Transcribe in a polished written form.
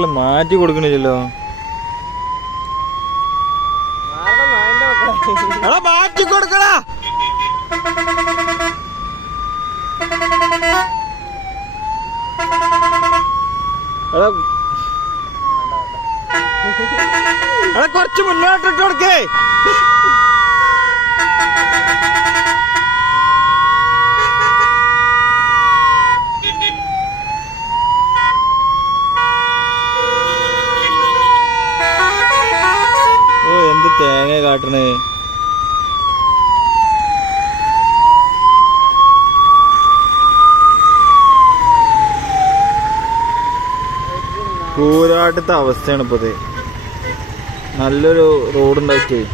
മക്കള് മാറ്റി കൊടുക്കണില്ലല്ലോ. മാറ്റി കൊടുക്കടാ. കുറച്ച് മുന്നോട്ടിട്ട് കൊടുക്കേ. ഓ എന്ത് തേങ്ങ കാട്ടണേ. കൂരാട്ടത്തെ അവസ്ഥയാണ് ഇപ്പത്. നല്ലൊരു റോഡ് ഉണ്ടാക്കിയേ.